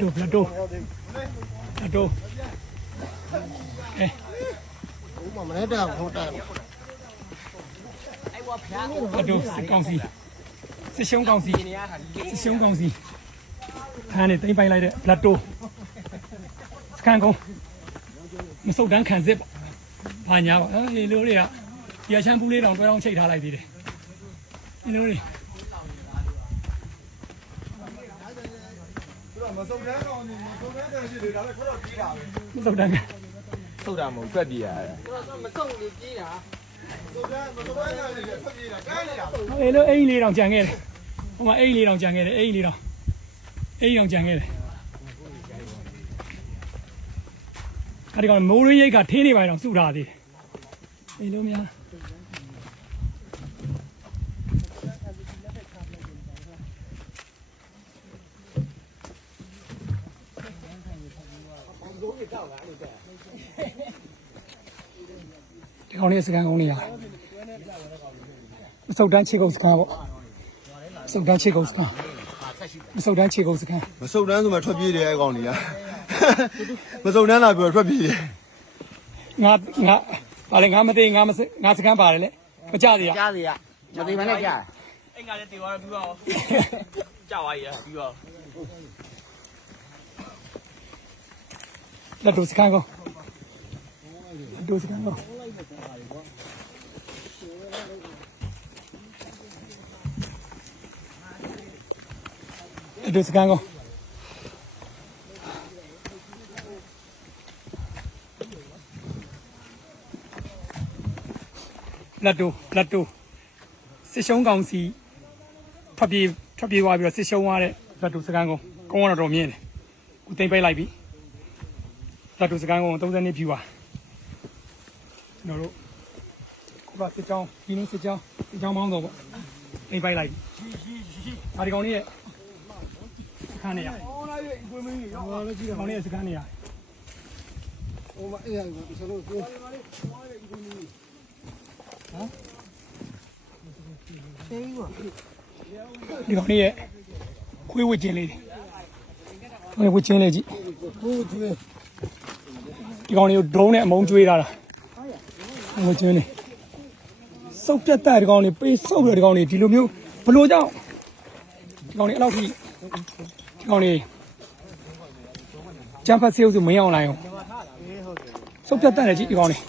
တိုဘလတိုဘလတိုအဲဦးမမနဲ့တောင်ဟုတ်တယ်ဘလတိုစစ်ကောင်စီစစ်ရှုံးကောင်စီစစ်ရှုံးကောင်စီခန်းနေတိမ့်ပိုင်လိုက်တဲ့ဘလတိုစကန်ကုန်းမစုတ်တန်းခံစစ်ပေါ့ဘာညာပါအေးလိုတွေကဒီအချမ်းပူးလေးတောင်တွဲအောင်ချိတ်ထားလိုက်သေးတယ်ဒီလိုတွေ မစုံတန်းကောင်နေမစုံတန်းကန်ရှိတယ်ဒါလည်းခတော့ပြေးတာပဲမစုတ်တန်းခံထုတ်တာမဟုတ်တွက်ပြရတယ်မစုံတန်းမစုံတန်းကန်ရှိတယ်ဖက်ပြေးတာကန်းနေတာအေးလိုအိမ်လေးတောင်ကြံခဲ့တယ်ဟိုမှာအိမ်လေးတောင်ကြံခဲ့တယ်အိမ်လေးတောင်အိမ်တောင်ကြံခဲ့တယ်အဲ့ဒီကောင်မိုးရင်းရိတ်ကထင်းနေပါတော့စုထားသေးတယ်အေးလိုများ ဒီကောင်လေးစကန်ကောင်လေးရမစုတ်တန်းခြေကုပ်စကန်ပေါ့မစုတ်တန်းခြေကုပ်စကန်မစုတ်တန်းခြေကုပ်စကန်မစုံတန်းဆိုမှထွက်ပြေးတယ်အဲ့ကောင်ကြီးကမစုံတန်းလာပြီးတော့ထွက်ပြေးတယ်ငါငါပါလေငါမသိငါမစငါစကန်ပါတယ်လေမကြသေးရကြားစီရမသိမနဲ့ကြားအိမ်ကလည်းတေသွားတော့ပြီးတော့ကြောက်သွားရပြီးတော့ လက်တို့စကန်ကောင်လက်တို့စကန်ကောင်လက်တို့စကန်ကောင်လက်တို့လက်တို့စစ်ရှုံးကောင်စီထွက်ပြေးထွက်ပြေးသွားပြီးတော့စစ်ရှုံးသွားတဲ့လက်တို့စကန်ကောင်ကောင်းတော့မြင်တယ်ခုတိမ့်ပိတ်လိုက်ပြီ လက်တူစကန်ကုန်30နှစ်ဖြူပါကျွန်တော်တို့ခုကစစ်ကြောင်းဒီနေ့စစ်ကြောင်းစစ်ကြောင်းမောင်းတော့ပေါ့အိမ်ပိုက်လိုက်အာဒီကောင်လေးရဲ့စကန်နေရဟောလာရဲ့အကွေးမင်းကြီးဟောလို့ကြည့်ကောင်လေးရဲ့စကန်နေရဟိုမအေးရဆလို့ကိုဒီကောင်လေးရဲ့ခွေးဝစ်ချင်းလေးတွေခွေးဝစ်ချင်းလေးကြည့်ကိုကျွေး ဒီကောင်လေးကိုဒရုန်းနဲ့အမုန်းကျွေးထားတာဝစ်ချင်းလေးစုပ်ပြတ်တဲ့ဒီကောင်လေးပေးစုပ်ရဒီကောင်လေးဒီလိုမျိုးဘလို့ကြောင့်ဒီကောင်လေးအဲ့လောက်ထိဒီကောင်လေးကျန်းဖတ်ဆေးဥစုမင်းအောင်လိုက်အောင်စုပ်ပြတ်တဲ့ကြည့်ဒီကောင်လေး